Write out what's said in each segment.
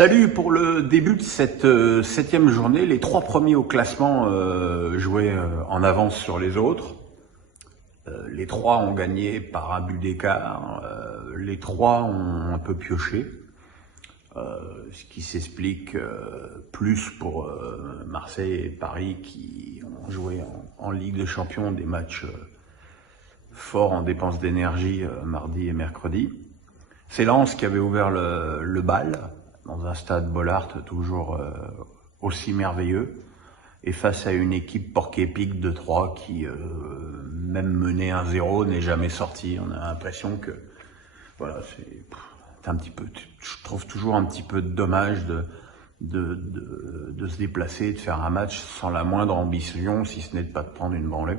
Salut, pour le début de cette septième journée, les trois premiers au classement jouaient en avance sur les autres. Les trois ont gagné par un but d'écart. Les trois ont un peu pioché, ce qui s'explique plus pour Marseille et Paris qui ont joué en Ligue des Champions des matchs forts en dépenses d'énergie mardi et mercredi. C'est Lens qui avait ouvert le bal dans un stade Bollaert toujours aussi merveilleux, et face à une équipe porc-épic de 3 qui, même menée 1-0, n'est jamais sortie. On a l'impression que, voilà, c'est un petit peu, je trouve toujours un petit peu dommage de se déplacer, de faire un match sans la moindre ambition, si ce n'est de pas de prendre une branlée.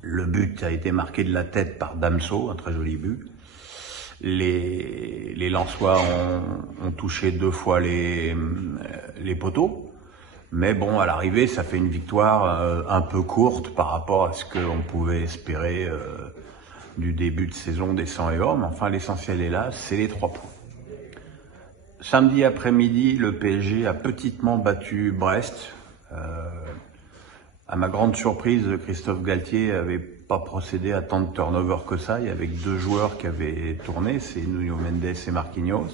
Le but a été marqué de la tête par Damso, un très joli but. Les Lensois ont touché 2 fois les poteaux, mais bon, à l'arrivée, ça fait une victoire un peu courte par rapport à ce qu'on pouvait espérer du début de saison des 100 et hommes. Enfin, l'essentiel est là, c'est les 3 points. Samedi après-midi, le PSG a petitement battu Brest. À ma grande surprise, Christophe Galtier avait pas procédé à tant de turnover que ça. Il y avait 2 joueurs qui avaient tourné, c'est Nuno Mendes et Marquinhos.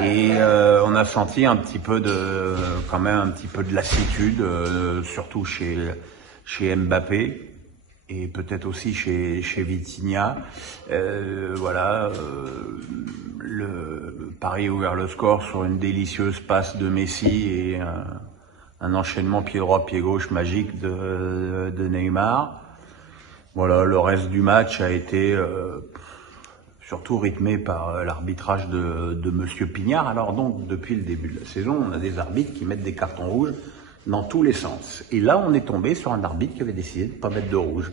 Et on a senti quand même un petit peu de lassitude, surtout chez Mbappé et peut-être aussi chez Vitinha. Le Paris a ouvert le score sur une délicieuse passe de Messi et un enchaînement pied droit, pied gauche magique de Neymar. Voilà, le reste du match a été surtout rythmé par l'arbitrage de Monsieur Pignard. Alors donc, depuis le début de la saison, on a des arbitres qui mettent des cartons rouges dans tous les sens. Et là, on est tombé sur un arbitre qui avait décidé de ne pas mettre de rouge.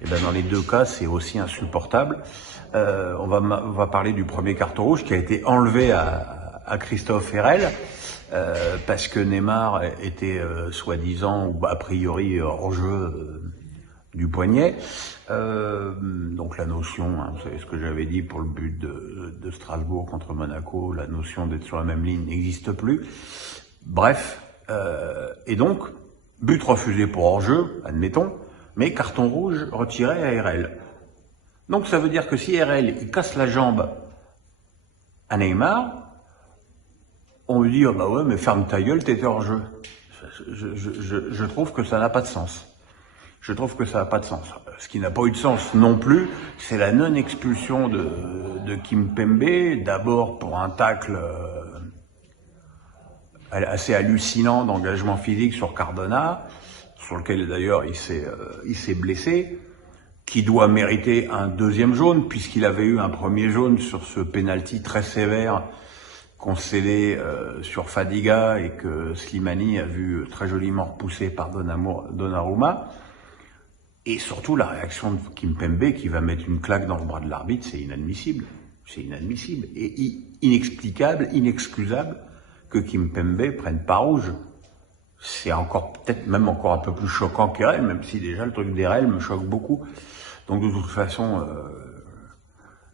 Et ben dans les 2 cas, c'est aussi insupportable. On va parler du premier carton rouge qui a été enlevé à Christophe Herrel. Parce que Neymar était soi-disant ou a priori hors jeu du poignet. Donc la notion, vous savez ce que j'avais dit pour le but de Strasbourg contre Monaco, la notion d'être sur la même ligne n'existe plus. Bref, et donc but refusé pour hors jeu, admettons, mais carton rouge retiré à RL. Donc ça veut dire que si RL il casse la jambe à Neymar, on lui dit, oh bah ouais, mais ferme ta gueule, t'étais hors jeu. Je trouve que ça n'a pas de sens. Je trouve que ça n'a pas de sens. Ce qui n'a pas eu de sens non plus, c'est la non-expulsion de Kimpembe, d'abord pour un tacle assez hallucinant d'engagement physique sur Cardona, sur lequel d'ailleurs il s'est blessé, qui doit mériter un 2e jaune, puisqu'il avait eu un 1er jaune sur ce penalty très sévère concédé sur Fadiga et que Slimani a vu très joliment repoussé par Donnarumma. Et surtout la réaction de Kimpembe qui va mettre une claque dans le bras de l'arbitre, c'est inadmissible. C'est inadmissible et inexplicable, inexcusable que Kimpembe prenne pas rouge. C'est peut-être même encore un peu plus choquant qu'Herrel, même si déjà le truc d'Herrel me choque beaucoup. Donc de toute façon,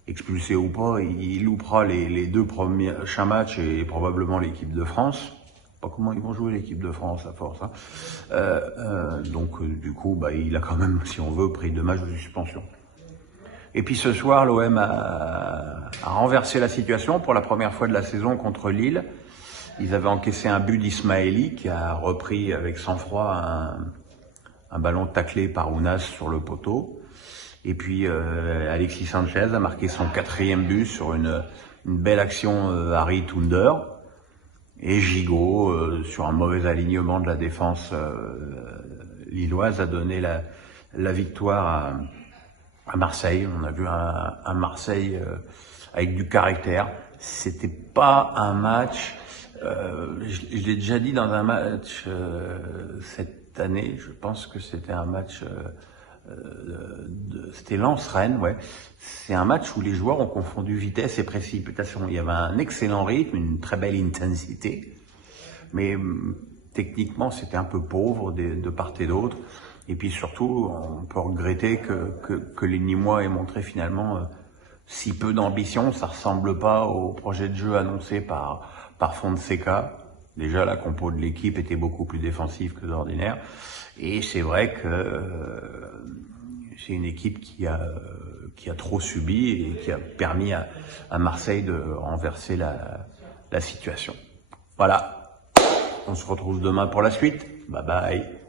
expulsé ou pas, il loupera les 2 premiers matchs et probablement l'équipe de France. Pas comment ils vont jouer l'équipe de France à force. Donc du coup, il a quand même, si on veut, pris 2 matchs de suspension. Et puis ce soir, l'OM a renversé la situation pour la première fois de la saison contre Lille. Ils avaient encaissé un but d'Ismaëli qui a repris avec sang-froid un ballon taclé par Ounas sur le poteau. Et puis Alexis Sanchez a marqué son 4e but sur une belle action Harry Thunder. Et Gigot, sur un mauvais alignement de la défense lilloise, a donné la victoire à Marseille. On a vu un Marseille avec du caractère. C'était pas un match, je l'ai déjà dit dans un match cette année, je pense que c'était un match... c'était Lens-Rennes, ouais. C'est un match où les joueurs ont confondu vitesse et précipitation. Il y avait un excellent rythme, une très belle intensité, mais techniquement c'était un peu pauvre de part et d'autre. Et puis surtout, on peut regretter que les Nîmois aient montré finalement si peu d'ambition, ça ressemble pas au projet de jeu annoncé par Fonseca. Déjà, la compo de l'équipe était beaucoup plus défensive que d'ordinaire. Et c'est vrai que c'est une équipe qui a trop subi et qui a permis à Marseille de renverser la situation. Voilà. On se retrouve demain pour la suite. Bye bye.